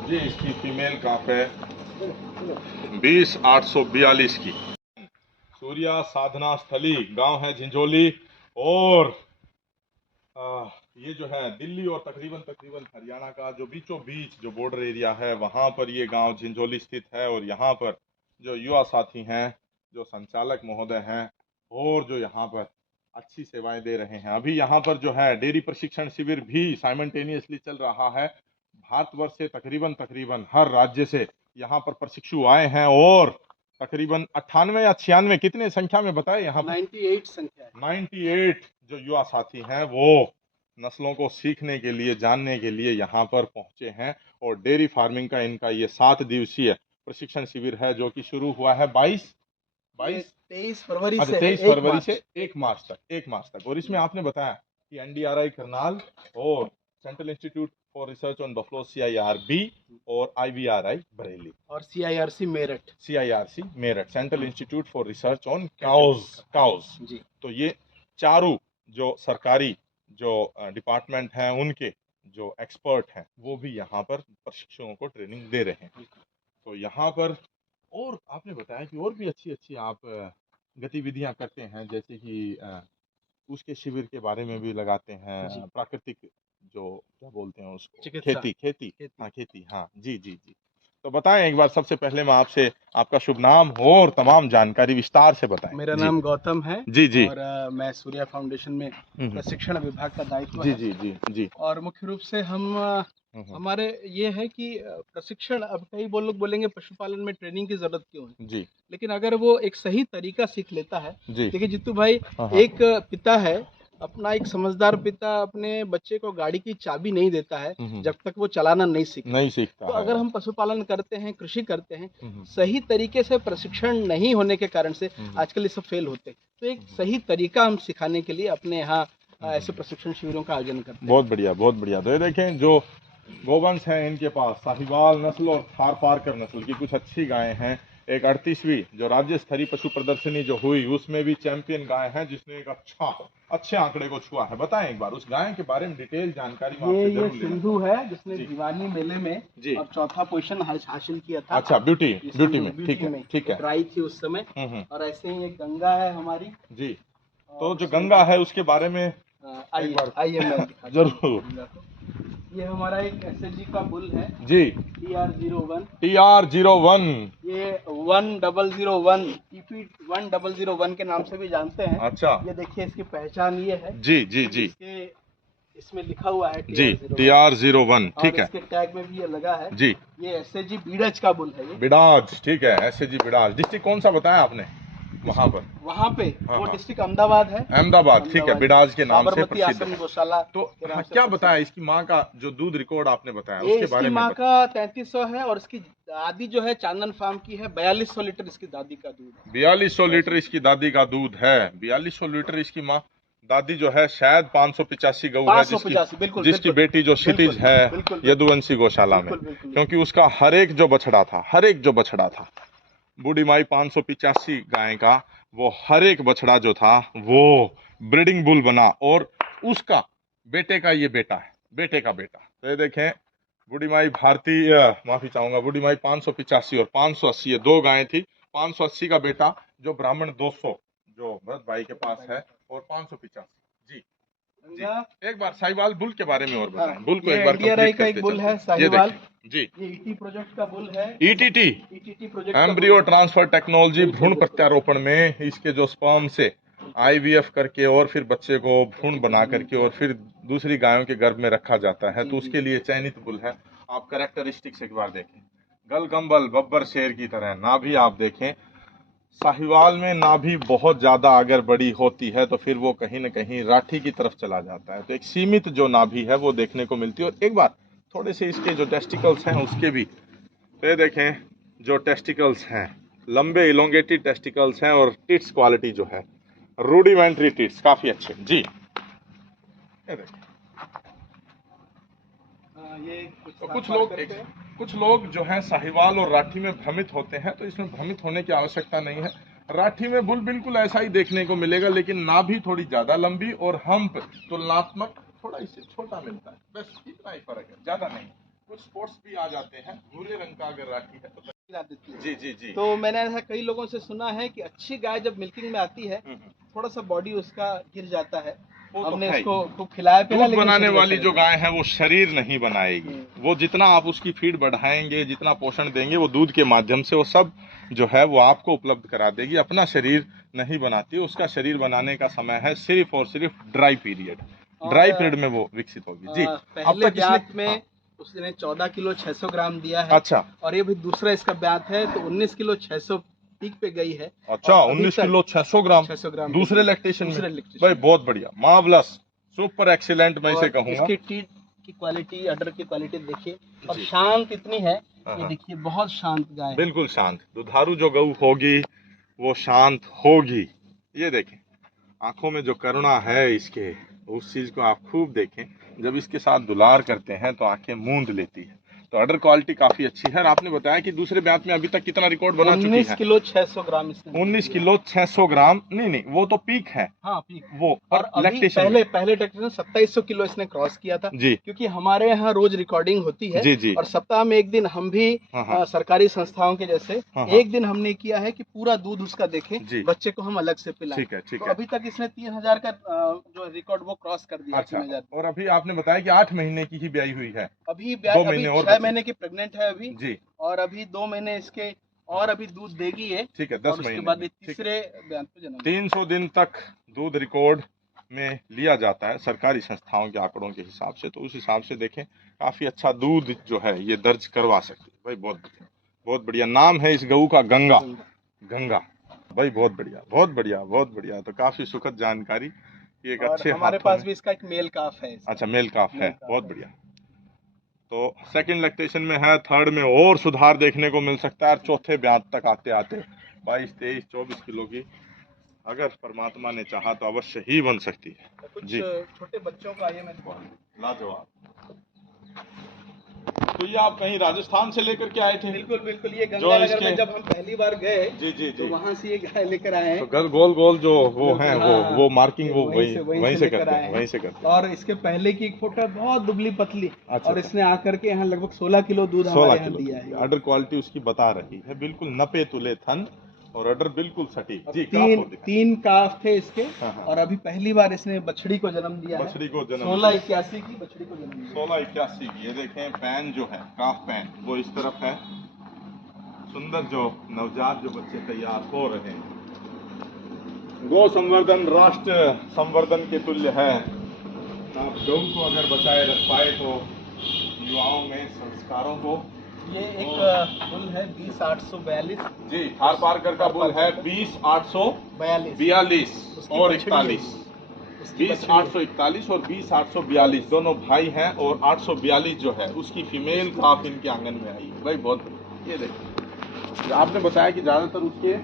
जी इसकी फीमेल काफ है 20,842 की। सूर्या साधना स्थली गांव है झिंझोली। और ये जो है दिल्ली और तकरीबन तकरीबन हरियाणा का जो बीचों बीच जो बॉर्डर एरिया है वहां पर ये गांव झिंझोली स्थित है। और यहाँ पर जो युवा साथी हैं, जो संचालक महोदय हैं और जो यहाँ पर अच्छी सेवाएं दे रहे हैं। अभी यहाँ पर जो है डेयरी प्रशिक्षण शिविर भी साइमल्टेनियसली चल रहा है। भारतवर्ष से तकरीबन तकरीबन हर राज्य से यहाँ पर प्रशिक्षु आए हैं। और तकरीबन 98 या 96 कितने संख्या में बताए यहाँ पर 98 संख्या है। 98 जो युवा साथी हैं वो नस्लों को सीखने के लिए जानने के लिए यहाँ पर पहुंचे हैं। और डेयरी फार्मिंग का इनका ये 7 दिवसीय प्रशिक्षण शिविर है जो कि शुरू हुआ है 23 फरवरी अच्छा से 23 फरवरी से 1 मार्च तक। और इसमें आपने बताया कि एनडीआरआई करनाल और central institute for research on buffalo CIRB और IVRI बरेली और CIRC Meerut. CIRC Meerut central institute for research on cows जी। तो ये चारों जो सरकारी जो डिपार्टमेंट हैं उनके जो एक्सपर्ट हैं वो भी यहाँ पर प्रशिक्षुओं को ट्रेनिंग दे रहे हैं। तो यहाँ पर और आपने बताया कि और भी अच्छी अच्छी आप गतिविधियां करते हैं, जैसे कि उसके शिविर के बारे में भी लगाते हैं। प्राकृतिक जो क्या बोलते हैं उसको, खेती। हाँ जी जी जी। तो बताएं एक बार, सबसे पहले मैं आपसे आपका शुभ नाम और तमाम जानकारी विस्तार से बताएं। मेरा नाम गौतम है। जी। और मैं सूर्या फाउंडेशन में प्रशिक्षण विभाग का दायित्व जी है। जी। और मुख्य रूप से हम हमारे ये है कि प्रशिक्षण, अब कई लोग बोलेंगे पशुपालन में ट्रेनिंग की जरूरत क्यों है जी, लेकिन अगर वो एक सही तरीका सीख लेता है। जी। देखिए जित्तू भाई, एक पिता है, अपना एक समझदार पिता अपने बच्चे को गाड़ी की चाबी नहीं देता है जब तक वो चलाना नहीं सीखता। तो अगर हम पशुपालन करते हैं, कृषि करते हैं, सही तरीके से प्रशिक्षण नहीं होने के कारण से आजकल ये सब फेल होते हैं। तो एक सही तरीका हम सिखाने के लिए अपने यहाँ ऐसे प्रशिक्षण शिविरों का आयोजन करते हैं। बहुत बढ़िया, बहुत बढ़िया। तो ये देखें जो गोवंश हैं इनके पास साहिवाल नस्ल और थार पारकर नस्ल की कुछ अच्छी गायें हैं। एक 38वीं जो राज्य स्तरीय पशु प्रदर्शनी जो हुई उसमें भी चैंपियन गाय है जिसने एक अच्छे आंकड़े को छुआ है। बताएं एक बार उस गाय के बारे में डिटेल जानकारी। ये सिंधु है जिसने दीवानी मेले में और चौथा पोजीशन हासिल किया था। अच्छा, ब्यूटी में। ठीक है। ट्राई थी उस समय। और ऐसे ही एक गंगा है हमारी जी। तो जो गंगा है उसके बारे में आइए जरूर। ये हमारा एक SHG का बुल है जी, TR01। ये 1001 EP 1001 के नाम से भी जानते हैं। अच्छा, ये देखिए इसकी पहचान ये है। जी। इसमें लिखा हुआ है जी TR01। ठीक है। इसके टैग में भी ये लगा है जी। ये SHG बीड़ज का बुल है। ये बिडाज, ठीक है। SHG बिडाज। डिस्ट्रिक्ट कौन सा बताया आपने? वहाँ पे वो डिस्ट्रिक्ट अहमदाबाद है। अहमदाबाद, ठीक है। बिडाज के नाम से प्रसिद्ध है। गौशाला। तो क्या बताया इसकी माँ का जो दूध रिकॉर्ड आपने बताया उसके बारे में? माँ का 3300 है और इसकी दादी जो है चांदन फार्म की है। 4200 लीटर इसकी दादी का दूध है। 4200 लीटर इसकी दादी का दूध है। 4200 लीटर इसकी माँ दादी जो है शायद 585 गऊ है जिसकी बेटी जो क्षितिज है यदुवंशी गौशाला में, क्योंकि उसका हर एक जो बछड़ा था बूढ़ी माई 585 गाय का, वो हर एक बछड़ा जो था वो ब्रीडिंग बुल बना। और उसका बेटे का ये बेटा है, बेटे का बेटा। तो ये देखें बूढ़ी माई भारतीय, माफी चाहूंगा, बूढ़ी माई 585 और 580 ये दो गायें थी। 580 का बेटा जो ब्राह्मण 200 जो भरत भाई के पास है और 585 जी। एक बार साहिवाल बुल के बारे में और बताएं। बुल को एक बार NDRI का एक बुल है साहिवाल जी। ये ET प्रोजेक्ट का बुल है। ETT project embryo transfer technology, भ्रूण प्रत्यारोपण में इसके जो स्पर्म से IVF करके और फिर बच्चे को भ्रूण बना करके और फिर दूसरी गायों के गर्भ में रखा जाता है। तो उसके लिए चयनित बुल है। आप कैरेक्टरिस्टिक्स एक बार देखें, गलगंबल बब्बर शेर की तरह नाभि आप देखें। साहिवाल में नाभि बहुत ज्यादा अगर बड़ी होती है तो फिर वो कहीं न कहीं राठी की तरफ चला जाता है। तो एक सीमित जो नाभि है वो देखने को मिलती है। और एक बार थोड़े से इसके जो टेस्टिकल्स हैं उसके भी, तो ये देखें जो टेस्टिकल्स हैं लंबे इलोंगेटेड टेस्टिकल्स हैं। और टिट्स क्वालिटी जो है रूडिमेंट्री टिट्स काफी अच्छे जी। ये देखें। तो कुछ लोग जो हैं साहिवाल और राठी में भ्रमित होते हैं, तो इसमें भ्रमित होने की आवश्यकता नहीं है। राठी में बुल बिल्कुल ऐसा ही देखने को मिलेगा, लेकिन नाभि थोड़ी ज्यादा लंबी और हम्प तुलनात्मक थोड़ा इससे छोटा मिलता है। बस इतना ही फर्क है, ज्यादा नहीं। कुछ स्पॉट्स भी आ जाते हैं, भूरे रंग का अगर राखी है तो देती है। जी जी जी। तो मैंने ऐसा कई लोगों से सुना है कि अच्छी गाय जब मिल्किंग में आती है थोड़ा सा बॉडी उसका गिर जाता है, हमने उसको खूब खिलाया पिलाया, दूध बनाने वाली जो गाय है वो शरीर नहीं बनाएगी, वो जितना आप उसकी फीड बढ़ाएंगे, जितना पोषण देंगे, वो दूध के माध्यम से वो सब जो है वो आपको उपलब्ध करा देगी। अपना शरीर नहीं बनाती, उसका शरीर बनाने का समय है सिर्फ और सिर्फ ड्राई पीरियड में वो विकसित होगी। जी, पहले ब्यात में उसने 14 किलो 600 ग्राम दिया है। अच्छा, और ये भी दूसरा इसका ब्यात है तो 19 किलो 600 पीक पे गई है। अच्छा, 19 किलो 600 ग्राम दूसरे लैक्टेशन में। भाई बहुत बढ़िया, मार्वलस, सुपर एक्सीलेंट मैं इसे कहूंगा। इसकी टीट की क्वालिटी, अडर की क्वालिटी देखिए, और शांत इतनी है, ये देखिए बहुत शांत गाय, बिल्कुल शांत। दुधारू जो गऊ होगी वो शांत होगी। ये देखें आंखों में जो करुणा है इसके, उस चीज को आप खूब देखें। जब इसके साथ दुलार करते हैं तो आंखें मूंद लेती है। तो अडर क्वालिटी काफी अच्छी है। और आपने बताया कि दूसरे ब्यात में अभी तक कितना रिकॉर्ड बना चुकी है? 19 किलो 600 ग्राम इसने। 19 किलो 600 ग्राम। नहीं वो तो पीक है। हाँ पीक वो। और अभी पहले ट्रैक्टर में 2700 किलो इसने क्रॉस किया था जी, क्योंकि हमारे यहाँ रोज रिकॉर्डिंग होती है जी जी, और सप्ताह में एक दिन हम भी सरकारी संस्थाओं के जैसे एक दिन हमने किया है कि पूरा दूध उसका देखें, बच्चे को हम अलग से पिलाएं। ठीक है, ठीक है। तो अभी तक इसने 3000 का जो रिकॉर्ड वो क्रॉस कर दिया। अच्छा, और अभी आपने बताया कि 8 महीने की ही ब्याई हुई है। अभी 6 महीने की प्रेग्नेंट है अभी जी, और अभी 2 महीने इसके और अभी दूध देगी है। ठीक है, 10 महीने उसके बाद तीसरे ब्यात पे जन्म। 300 दिन तक दूध रिकॉर्ड में लिया जाता है सरकारी संस्थाओं के आंकड़ों के हिसाब से। तो उस हिसाब से देखें काफी अच्छा दूध जो है ये दर्ज करवा सकती है। भाई बहुत बढ़िया नाम है इस गऊ का, गंगा। भाई बहुत बढ़िया। तो काफी सुखद जानकारी। एक अच्छे हमारे पास भी इसका एक मेल काफ है। अच्छा, मेल काफ है, बहुत बढ़िया। तो सेकंड लैक्टेशन में है, थर्ड में और सुधार देखने को मिल सकता है। और चौथे ब्यात तक आते 22, 23, 24 किलो की अगर परमात्मा ने चाहा तो अवश्य ही बन सकती है। कुछ छोटे बच्चों का ये मैं लाजवाब। तो ये आप कहीं राजस्थान से लेकर के आए थे? बिल्कुल ये गंगानगर में जब हम पहली बार गए जी, तो वहाँ से ये गाय लेकर आए हैं। तो गोल जो वो हैं वो मार्किंग वो वहीं से करते हैं। और इसके पहले की एक फोटो बहुत दुबली पतली। अच्छा, और इसने आकर के यहाँ लगभग 16 किलो दूध हमारे यहाँ दिया है। अडर क्वालिटी उसकी बता रही है, बिल्कुल नपे तुले थन और अडर बिल्कुल सटीक जी। तीन काफ थे इसके। और अभी पहली बार इसने बछड़ी को जन्म दिया है। 1681 की बछड़ी को जन्म दिया। 1681 की। ये देखें पैन जो है, काफ पैन वो इस तरफ है। सुंदर जो नवजात जो बच्चे तैयार हो रहे हैं। गौ संवर्धन राष्ट्र संवर्धन के तुल्य है। आप गौ को अगर बचाए रख पाए तो युवाओं में संस्कारों को। ये एक बुल है 20842 जी, थार पारकर का बुल है 20842 और 41। 20841 और 20842 दोनों भाई हैं और 842 जो है उसकी फीमेल काफ इनके आंगन में आई। भाई बहुत। ये देखिए आपने बताया कि ज्यादातर उसके